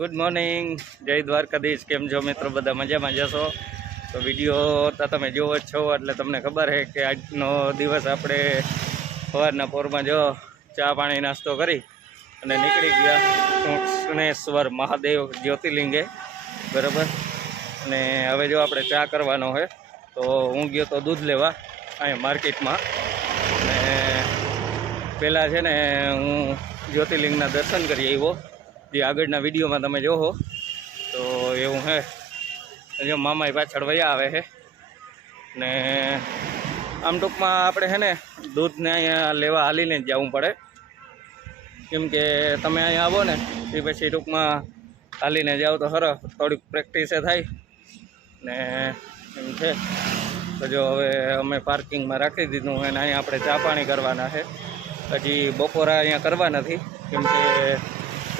Good morning જય દ્વારકાધીશ. કેમ છો મિત્રો? બધા મજામાં જશો તો વીડિયો તો તમે જોવો જ છો, એટલે તમને ખબર છે કે આજનો દિવસ આપણે સવારના પોરમાં જો ચા પાણી નાસ્તો કરી અને નીકળી ગયા કૃષ્ણેશ્વર મહાદેવ જ્યોતિર્લિંગે. બરાબર? અને હવે જો આપણે ચા કરવાનો હોય તો હું ગયો તો દૂધ લેવા અહીંયા માર્કેટમાં. અને પહેલાં છે ને હું જ્યોતિર્લિંગના દર્શન કરી આવ્યો. જે આગળના વિડીયોમાં તમે જોવો. તો એવું હે. જો મામાઈ પાછળ વયા આવે છે ને આમ ટૂંકમાં આપણે છે ને દૂધને અહીંયા લેવા હાલીને જ જવું પડે. કેમ કે તમે અહીંયા આવો ને, એ પછી ટૂંકમાં હાલીને જાઓ તો સરસ. થોડીક પ્રેક્ટિસે થાય. ને એમ છે. તો જો હવે અમે પાર્કિંગમાં રાખી દીધું અને અહીંયા આપણે ચા પાણી કરવાના છે. હજી બપોરા અહીંયા કરવા નથી. કેમ કે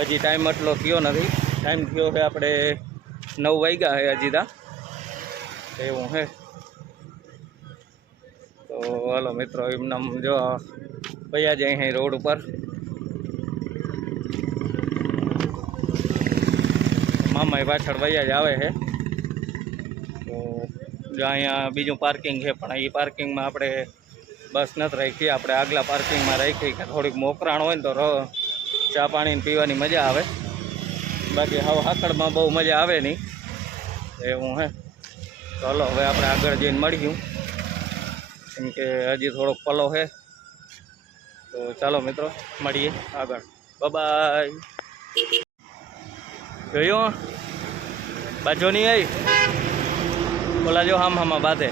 હજી ટાઈમ એટલો થયો નથી. ટાઈમ થયો છે આપણે નવ વાગ્યા છે હજી તા એવું છે. તો હાલો મિત્રો એમનામ જો ભૈયા જાય અહીં રોડ ઉપર. મામા પાછળ ભૈયા જ આવે છે. તો જો અહીંયા બીજું પાર્કિંગ છે, પણ એ પાર્કિંગમાં આપણે બસ નથી રાખી. આપણે આગલા પાર્કિંગમાં રાખી કે થોડીક મોકરાણ હોય ને તો ર- ચા પાણી પીવાની મજા આવે. બાકી હવે હાકડમાં બહુ મજા આવે નહીં. એવું હે. ચાલો હવે આપણે આગળ જઈને મળ્યું કેમ કે હજી થોડોક પલો છે તો ચાલો મિત્રો, મળીએ આગળ. બાય જોયું? બાજો નહીં આવી બોલા જો હામ હામાં બાંધે.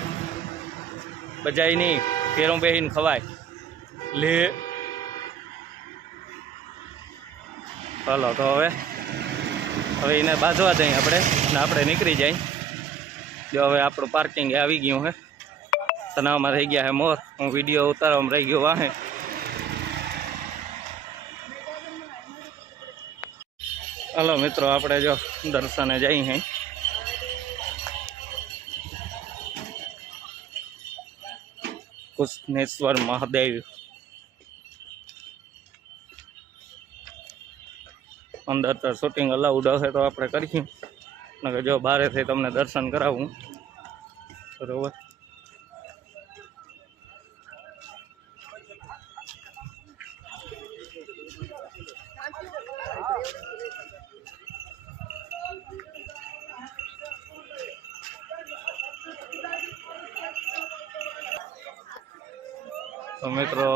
બજાય નહીં. ફેરું બેહીને ખવાય. લે. ચાલો તો હવે હવે એને બાંધવા દઈએ આપણે ને આપણે નીકળી જાય. જો હવે આપણું પાર્કિંગ આવી ગયું હે. તનાવમાં થઈ ગયા હે મોર. હું વીડિયો ઉતારવામાં રહી ગયો વાહે. હલો મિત્રો, આપણે જો દર્શને જઈ હે. કૃષ્ણેશ્વર મહાદેવ. અંદર તો શૂટિંગ અલાઉડ હશે તો આપણે કરીશું. નકર જો બહારેથી તમને દર્શન કરાવું. બરોબર. તો મિત્રો,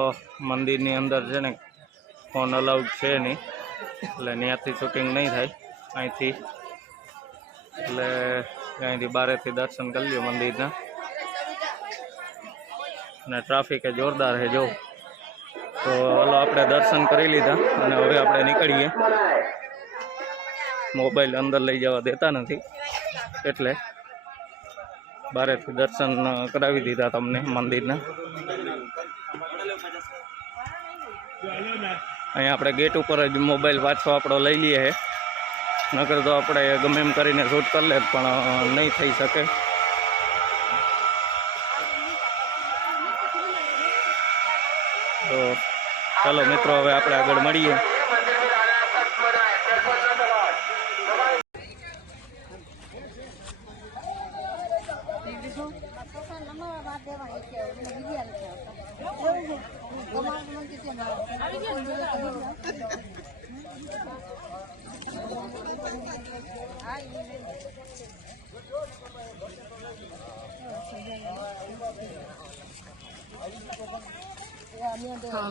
મંદિરની અંદર છે ને ફોન અલાઉડ છે નહીં. એટલે ત્યાંથી શૂટિંગ નહીં થાય. અહીંથી. એટલે અહીંથી બારેથી દર્શન કરી લ્યો મંદિરના. અને ટ્રાફિક એ જોરદાર છે, જો. તો હાલો આપણે દર્શન કરી લીધા અને હવે આપણે નીકળીએ. મોબાઈલ અંદર લઈ જવા દેતા નથી. એટલે બારેથી દર્શન કરાવી દીધા તમને મંદિરના. અહીંયા આપણે ગેટ ઉપર જ મોબાઈલ પાછો આપણો લઈ લઈએ છે નકર તો આપણે ગમે એમ કરીને શૂટ કરી લે, પણ નહીં થઈ શકે. તો ચાલો મિત્રો, હવે આપણે આગળ મળીએ.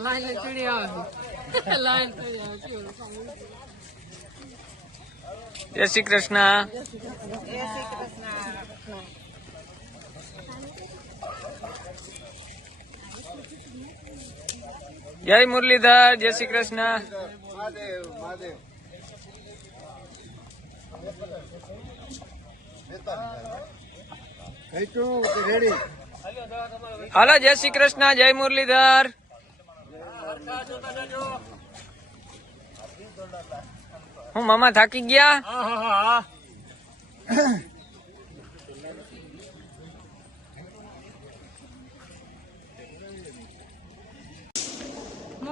લાઈન ચડી આવે જય શ્રી કૃષ્ણ. જય મુરલીધર જય શ્રી કૃષ્ણ રેડી હાલો જય શ્રી કૃષ્ણ જય મુરલીધર હું મામા થાકી ગયા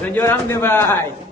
જોજો રામદેવભાઈ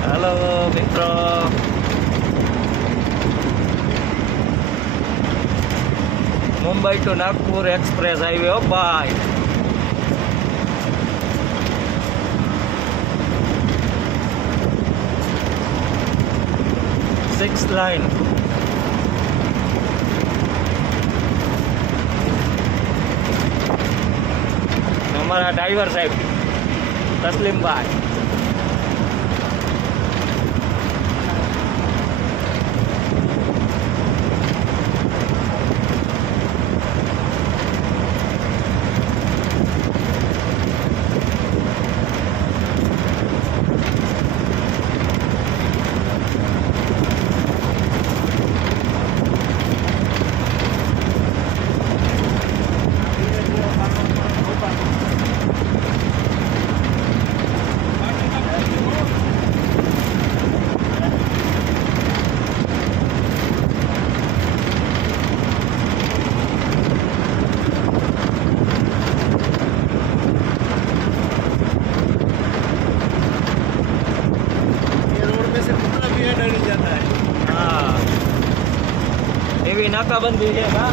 હાલો મિત્રો Mumbai to Nagpur express highway ભાઈ. સિક્સ લાઈન અમારા ડ્રાઈવર સાહેબ તસલીમભાઈ હા નાકાબંધી છે, હા.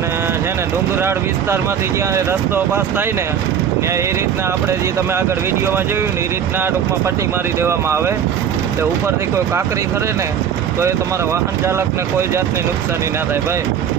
ને છે ને ડુંગરાળ વિસ્તારમાંથી જ્યાં રસ્તો પાસ થાય ને ત્યાં એ રીતના આપણે જે તમે આગળ વિડીયોમાં જોયું ને, એ રીતના ટૂંકમાં પટ્ટી મારી દેવામાં આવે. એટલે ઉપરથી કોઈ કાકરી કરે ને, તો એ તમારા વાહન ચાલકને કોઈ જાતની નુકસાની ના થાય, ભાઈ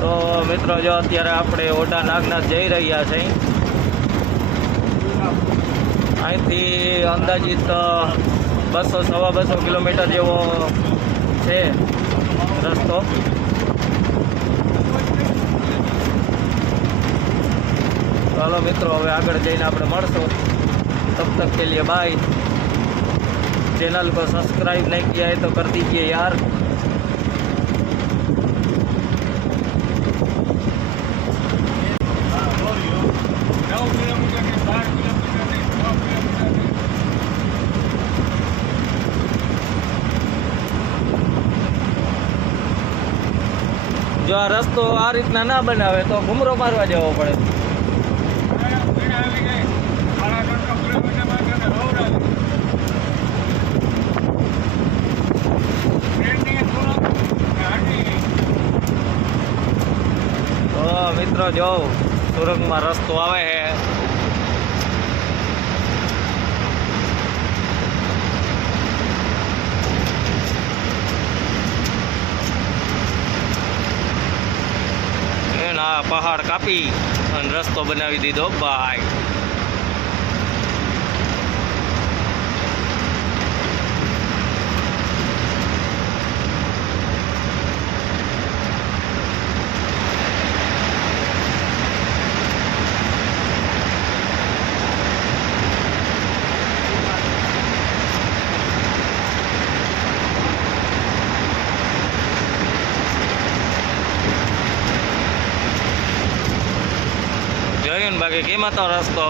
તો મિત્રો જો અત્યારે આપણે ઓટા નાગનાથ જઈ રહ્યા છે અહીંથી અંદાજિત બસો સવા બસો કિલોમીટર જેવો છે રસ્તો ચાલો મિત્રો હવે આગળ જઈને આપણે મળશું તબ તક કે लिए बाय चैनल को सब्सक्राइब नहीं किया है तो कर दीजिए यार આ રસ્તો આ રીતના ના બનાવે તો ઘુમરો મારવા જવો પડે. મિત્રો, જો, સુરતમાં રસ્તો આવે છે. પહાડ કાપી અને રસ્તો બનાવી દીધો. ભાઈ ને બાકી કેમ હતો રસ્તો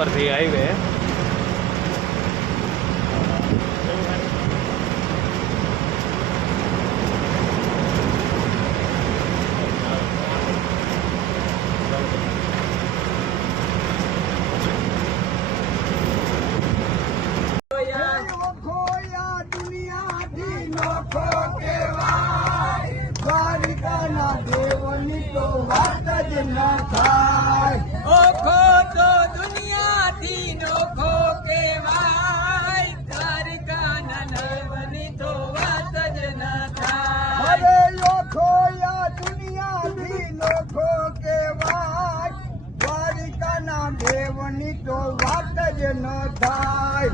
ઉપરથી હાઈવે ખોયા દુનિયાથી નોખો કહેવાય. દ્વારિકાના દેવની તો વાત દેવની તો વાત જ ન થાય.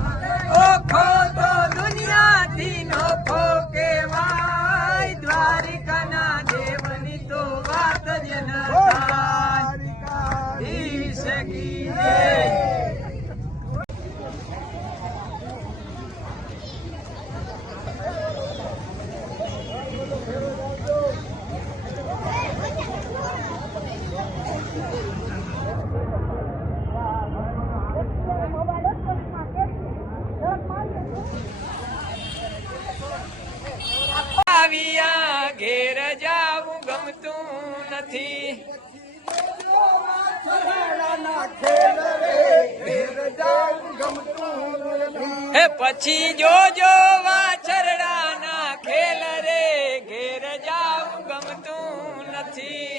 ઓખો તો દુનિયાથી નોખો કેવાય દ્વારકાના દેવની તો વાત જ ન ઓ થાય દ્વારિકા ઈ સગી રે. આવ્યા ઘેર જાવું ગમતું નથી છોકરાના ખેલ રે, ઘેર જાઉં ગમતું નથી. હે પછી જોજો વાછરડાના ખેલ રે ઘેર જાવું ગમતું નથી.